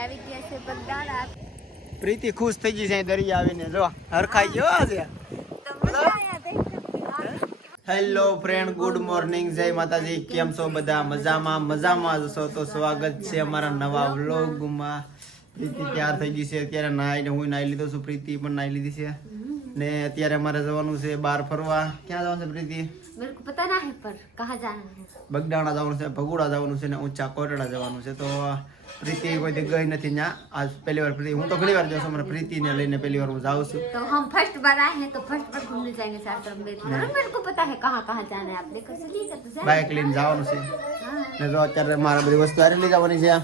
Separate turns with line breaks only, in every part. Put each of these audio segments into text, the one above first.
આવી ગયા છે બગદાણા
પ્રીતિ ખુશ થઈ ગઈ છે અહીં દરિયા આવીને જો હરખાઈ ગયો આજે
તો મજા આયા દેખ
હેલો ફ્રેન્ડ ગુડ મોર્નિંગ જય માતાજી કેમ છો બધા મજામાં મજામાં જ છો તો સ્વાગત છે અમારા નવા વ્લોગમાં પ્રીતિ તૈયાર થઈ ગઈ છે અત્યારે નાઈને હું નાઈ લીધો છું પ્રીતિ પણ નાઈ લીધી છે ને અત્યારે અમારે જવાનું છે બહાર ફરવા ક્યાં જવાનું છે પ્રીતિ
मेरे को पता ना है पर कहाँ जाना है
બગડાણા જવાનું છે ભગુડા જવાનું છે ને ઊંચા કોટડા જવાનું છે તો પ્રીતિ કોઈ દી ગઈ નથી ત્યાં આજ પહેલી વાર પ્રીતિ હું તો ઘણી વાર જાઉં છું મને પ્રીતિને લઈને પહેલી વાર હું જાઉં છું
तो हम फर्स्ट बार आए हैं तो फर्स्ट बार घूमने जाएंगे चार तरफ में और मेरे को पता है कहाँ कहाँ जाना है आप देखो चलिएगा तो जाए
બાઇક લઈને જવાનું છે
हाँ।
ને જો અત્યારે મારે બધી વસ્તુ હારી લઈ જવાની છે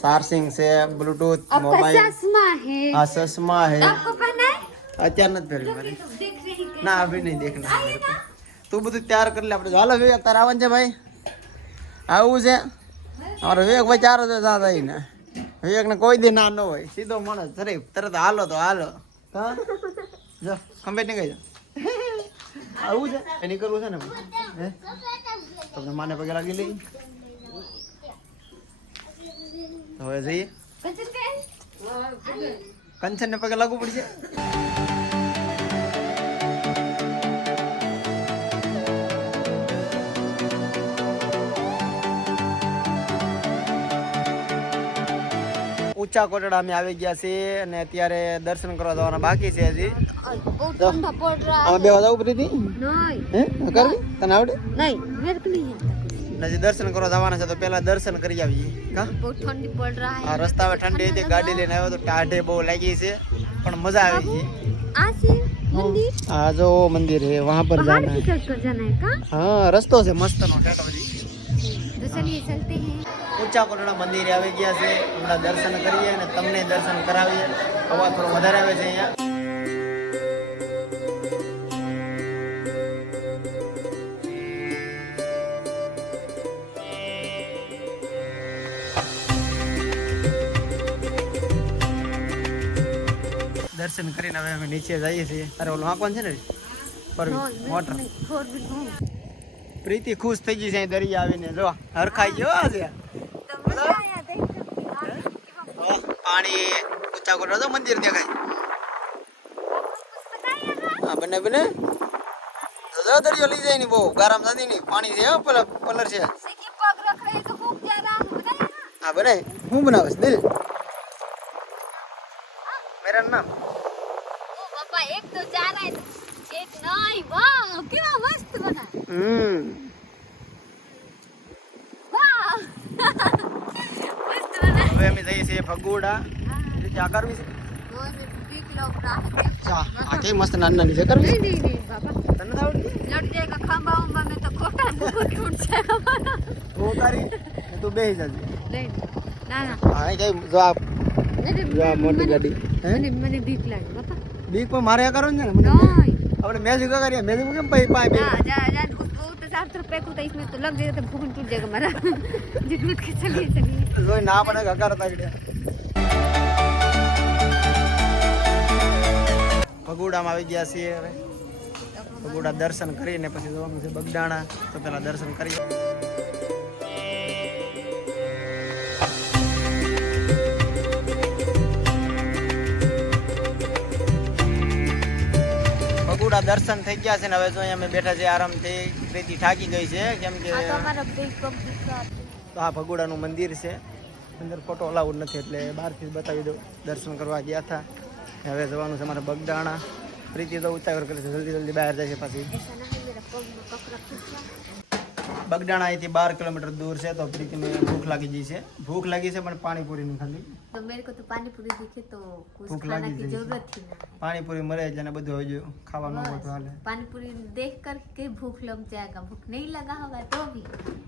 ચાર્જિંગ છે બ્લુટૂથ
आपका
મોબાઈલ
चश्मा है
આ ચશ્મા હે
आपको पहना है
અત્યારે નથી પહેરવી મારે
तो देख रही थी
ના અભી નહીં દેખના મેરે કો તું બધું તૈયાર કરી લે આપણે હાલો વિવેક તારે આવવાનું છે ભાઈ આવું છે અમારો વિવેક ભાઈ ચારો તો દાદા ને. વિવેક ને કોઈ દી ના ન હોય. સીધો માણસ શરીફ તરત હાલો તો હાલો. જો કમ્પ્લેટ નહીં ગઈ આવું છે? એ નીકળવું છે ને હે? તમને માને પગે લાગી લઈ? હવે જઈએ. કંચન ને પગે લાગવું પડશે? ઊંચા કોટડા અમે આવી ગયા છીએ અને અત્યારે દર્શન કરવા જવાના બાકી છે હજી
बहुत ठंडा पड़ रहा
અમે બે વાજા ઉપરી હતી
नहीं
હે કરવી તને આવડે
नहीं मेरे को नहीं है
ને હજી દર્શન કરવા જવાના છે તો પેલા દર્શન કરી આવીએ કા
बहुत ठंडी पड़ रहा है
આ રસ્તામાં ઠંડી હતી ગાડી લઈને આવ્યો તો ટાઢે બહુ લાગી છે પણ મજા આવી ગઈ
आज से मंदिर
આ જો મંદિર है वहां पर
पहाड़
जाना
की
है
चढ़ कर जाना है का
હા રસ્તો છે મસ્ત નો ટેટો બધી
तो चलिए चलते हैं
ઊંચા કોટડા મંદિરે આવી ગયા છે. હમણાં દર્શન કરીએ અને તમને દર્શન કરાવીએ. હવા થોડો વધારે આવે છે અહીંયા. દર્શન કરીને હવે અમે નીચે જઈએ છીએ. અરે ઓલું આ છે ને? મોટર પ્રીતિ ખુશ થઈ ગઈ છે દરિયા આવીને. જો હરખાઈ ગયો છે પાણી ઊંચા કરો તો મંદિર દેખાય. હા બને બને? તો દરિયો લઈ જાય ને બહુ ગરમ થતી નહીં પાણી છે પલર પલર છે. હા બને. હું બનાવે દિલ મેરા નામ.
બાપા એક તો ચાર એક નહીં વાહ કેવા મસ્ત બનાવે.
હમ. હવે અમે જઈએ છીએ ફગોડા ત્યાં કરવી છે? મસ્ત નાની નાની છે? કરવી તું બેસી જજે. હા કઈ જો આ મોટી ગાડી.
મને બીક લાગે
બીક પણ મારે કરો ને? આપણે મેજિક કરીએ મેજિક કેમ ભાઈ પાય બે
जा जा जा उसको तो चार तरफ पैक होता है इसमें तो लग जाएगा तो भूखन टूट जाएगा हमारा जिट उठ के चलिए चलिए
જોઈ ના પડે ગકાર તાગડે ભગુડામાં આવી ગયા છીએ હવે ભગુડા દર્શન કરીને પછી જવાનું છે બગડાણા તો પેલા દર્શન કરીએ પૂરા દર્શન થઈ ગયા છે ને હવે તો અહીંયા અમે બેઠા છે આરામથી પ્રીતિ થાકી ગઈ છે કેમ કે તો આ ભગોડાનું મંદિર છે. અંદર ફોટો અલાઉડ નથી એટલે બહારથી બતાવી દઉં. દર્શન કરવા ગયા હતા. હવે જવાનું છે મારે બગદાણા. પ્રીતિ તો ઉતાવળ કરે છે. જલ્દી જલ્દી બહાર જાય છે પાછી.
ऐसा ना है मेरा पग में कपड़ा खींच रहा
બગદાણા અહીંથી બાર કિલોમીટર દૂર છે તો પ્રીતિને ભૂખ લાગી ગઈ છે ભૂખ લાગી છે પણ પાણીપુરીની ખાલી
तो मेरे को तो पानी पूरी दिखे तो कुछ
भूख
खाना
लगी
की
थी।
जरूरत ही ना
પાણીપુરી મળે એટલે એને બધું હોય જો ખાવાનું હોય તો હાલે
पानी पूरी देख कर के भूख लग जाएगा भूख नहीं लगा होगा तो भी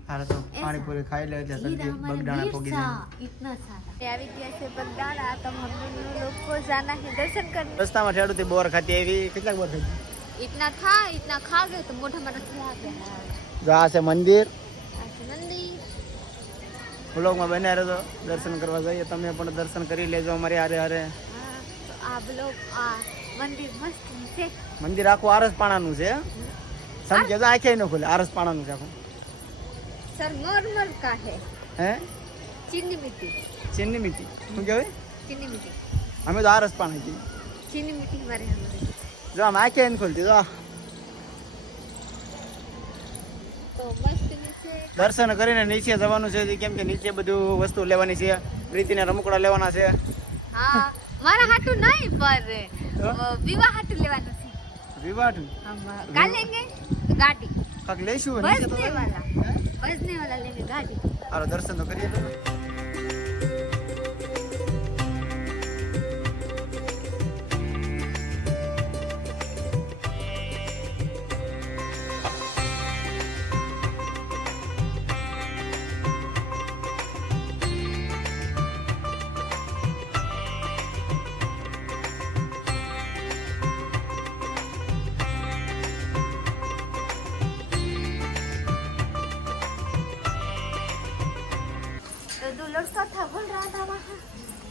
હાલે તો પાણીપુરી ખાઈ લે એટલે
हीरा
જલ્દી
हमारा
બગદાણા
वीर
પહોંચી
था
જાય
इतना सारा अभी कैसे बगदाड़ा तो हम लोग को जाना है दर्शन करने
રસ્તામાં ઠેડુથી બોર ખાતી આવી કેટલાક બોર ખાતી
इतना था इतना खा गए तो मोटा मोटा खिला गया
જો આ છે મંદિર. બ્લોગમાં બન્યા રહેજો દર્શન કરવા જઈએ. તમે પણ દર્શન કરી લેજો અમારે હારે હારે. મંદિર આખું આરસ પાણાનું છે સમજે તો આખે ન ખુલે આરસ પાણાનું છે આખું.
સર નોર્મલ કા
હે
હે?
ચીની શું કહેવાય?
ચીની
અમે તો આરસ પાણા
છીએ ચીની મારે
જો આમ આખે ન ખુલતી જો દર્શન કરીને નીચે જવાનું છે કેમ કે નીચે બધું વસ્તુ લેવાની છે. પ્રીતિને રમકડા લેવાના છે.
હા મારા હાટુ નહીં પર વિવાહ હાટુ લેવાનું છે.
વિવાહ
હાટુ? કાલ લેંગે ગાડી.
કાક લેશું
વજને વાલા. વજને વાલા લેંગે ગાડી.
આરો દર્શન તો કરીએ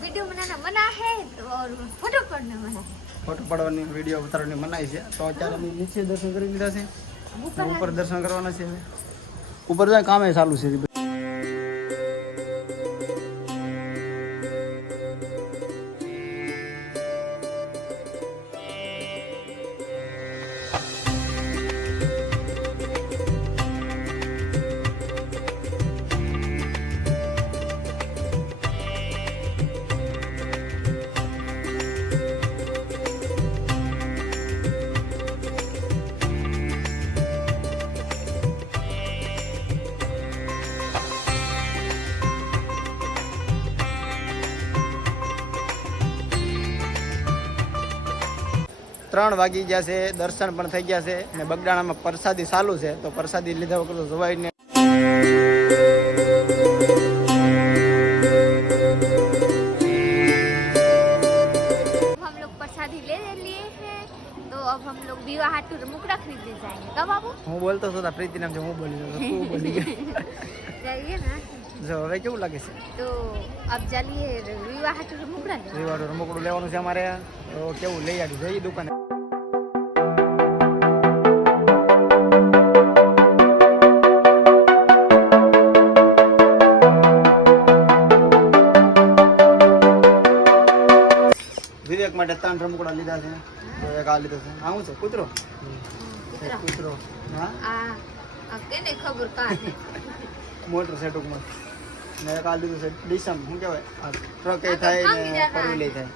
વીડિયો બનાવના મના હે તો ફોટો પડના મના
ફોટો પાડવાની વીડિયો ઉતારવાની મનાઈ છે. તો અત્યારે અમે નીચે દર્શન કરી લીધા છે. ઉપર દર્શન કરવાના છે ઉપર જાય કામે ચાલુ છે. ત્રણ વાગી ગયા છે દર્શન પણ થઈ ગયા છે અને બગડાણામાં પ્રસાદી ચાલુ છે તો પ્રસાદી લીધા વગર
જવાઈને
હું બોલતો હતો પ્રીતિ નામ છે હું બોલી તું બોલી
એ ને
જો હવે કેવું લાગે છે
તો આપ ચાલીએ વિવાહ રમકડા
વિવાહ રમકડું લેવાનું છે અમારે તો કેવું લઈ આવી જઈએ દુકાને વિવેક માટે ત્રણ રમકડા લીધા છે તો એક આ લીધો છે આવું છે કૂતરો કૂતરો હા
આ કેને ખબર કાને
મોટર છે ટૂંકમાં મેં કાલ લીધું છે ડીસમ શું કહેવાય? એ થાય ને પરવેલી થાય.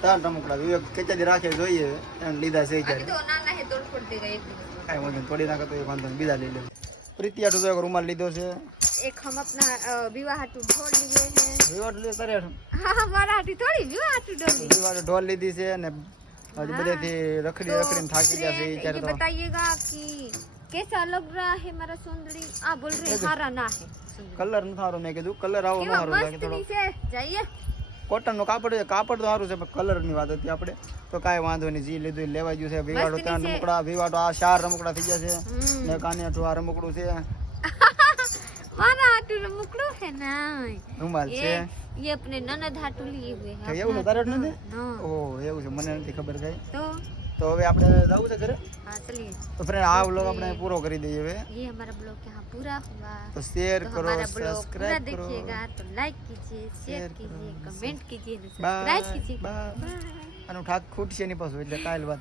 ત્રણ રમકડા વિવેક કેટલા રાખે જોઈએ એમ લીધા છે કાંઈ વાંધો તોડી નાખે તો એ વાંધો બીજા લઈ લે. પ્રીતિ આટો તો એક રૂમાલ લીધો છે.
એક હમ અપના વિવાહ હાટુ ઢોલ લીધે
વિવાહ ઢોલ કરે
હા મારા હાટુ થોડી વિવાહ હાટુ ઢોલ
વિવાહ ઢોલ લીધી છે અને હજી બધેથી રખડી રખડીને થાકી ગયા છે ત્યારે તો.
બતાઈએગા કે. कैसा लग रहा है हमारा सुंदरी आ बोल रहे हैं हारा ना है सुंदरी।
કલર નથી સારો મેં કીધું કલર આવો ન
केवा
સારો લાગે
मस्त
થોડો
नीचे जाइए
કોટન નું કાપડ છે કાપડ તો સારું છે પણ કલર ની વાત હતી આપણે તો કાંઈ વાંધો નહીં જી લીધું એ લેવા ગયું છે વિવાડો
મસ્ત
ત્રણ
નીચે.
રમકડા વિવાડો આ ચાર રમકડા થઈ ગયા છે
हम्म।
ને કાનિયાઠું આ રમકડું છે
हमारा हाटू रे मुकड़ो है ना
રૂમાલ છે
ये ये अपने ननद हाटू लिए हुए हैं
કે એવું છે તારે નથી
हाँ
ઓહ એવું છે મને નથી ખબર કઈ
तो
તો હવે આપણે જવું છે ઘરે
हाँ चलिए
તો ફ્રેન્ડ આ વ્લોગ આપણે પૂરો કરી દઈએ હવે
ये हमारा ब्लॉग यहाँ पूरा हुआ
તો શેર
तो
કરો
हमारा ब्लॉग पूरा
સબસ્ક્રાઇબ કરો
देखिएगा तो लाइक कीजिए शेयर
शेयर
कीजिए
करो,
कमेंट कीजिए
બાય
सब्सक्राइब कीजिए
બાય
बाय
આનું ઠાક ખૂટશે નહીં પાછું એટલે કાલ વાત